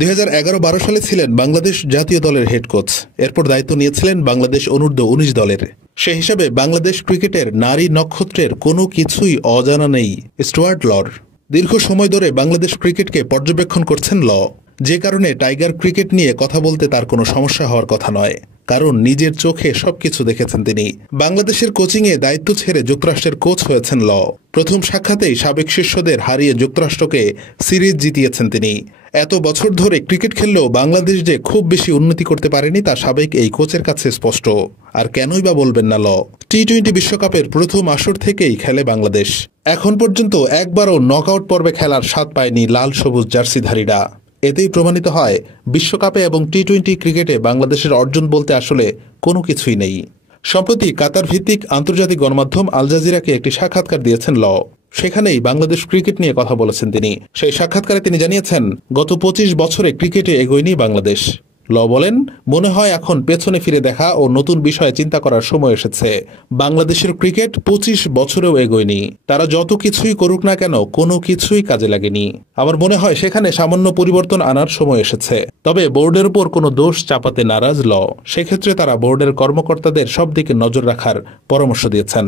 2011-12 সালে ছিলেন বাংলাদেশ জাতীয় দলের হেড কোচ। এরপর দায়িত্ব নিয়েছিলেন বাংলাদেশ অনূর্ধ্ব-19 দলের। সে হিসাবে বাংলাদেশ ক্রিকেটের নারী নক্ষত্রের কোনো কিছুই অজানা নেই স্টুয়ার্ট লর। দীর্ঘ সময় ধরে বাংলাদেশ ক্রিকেটকে পর্যবেক্ষণ করছেন ল, যে কারণে টাইগার ক্রিকেট নিয়ে কথা বলতে তার কোনো সমস্যা হওয়ার কথা নয়, কারণ নিজের চোখে সবকিছু দেখেছেন তিনি। বাংলাদেশের কোচিংয়ে দায়িত্ব ছেড়ে যুক্তরাষ্ট্রের কোচ হয়েছেন ল। প্রথম সাক্ষাতেই সাবেক শিষ্যদের হারিয়ে যুক্তরাষ্ট্রকে সিরিজ জিতিয়েছেন তিনি। এত বছর ধরে ক্রিকেট খেললেও বাংলাদেশ যে খুব বেশি উন্নতি করতে পারেনি তা সাবেক এই কোচের কাছে স্পষ্ট। আর কেনই বা বলবেন না ল, টি-20 বিশ্বকাপের প্রথম আসর থেকেই খেলে বাংলাদেশ। এখন পর্যন্ত একবারও নকআউট পর্বে খেলার স্বাদ পায়নি লাল সবুজ জার্সিধারীরা। এতেই প্রমাণিত হয় বিশ্বকাপে এবং টি-20 ক্রিকেটে বাংলাদেশের অর্জন বলতে আসলে কোনো কিছুই নেই। সম্প্রতি কাতার ভিত্তিক আন্তর্জাতিক গণমাধ্যম আল জাজিরাকে একটি সাক্ষাৎকার দিয়েছেন ল। সেখানেই বাংলাদেশ ক্রিকেট নিয়ে কথা বলেছেন তিনি। সেই সাক্ষাৎকারে তিনি জানিয়েছেন, গত 25 বছরে ক্রিকেটে এগোয়নি বাংলাদেশ। ল বলেন, মনে হয় এখন পেছনে ফিরে দেখা ও নতুন বিষয়ে চিন্তা করার সময় এসেছে। বাংলাদেশের ক্রিকেট 25 বছরেও এগোয়নি। তারা যত কিছুই করুক না কেন কোনো কিছুই কাজে লাগেনি। আমার মনে হয় সেখানে সামান্য পরিবর্তন আনার সময় এসেছে। তবে বোর্ডের উপর কোনো দোষ চাপাতে নারাজ ল। সেক্ষেত্রে তারা বোর্ডের কর্মকর্তাদের সব দিকে নজর রাখার পরামর্শ দিয়েছেন।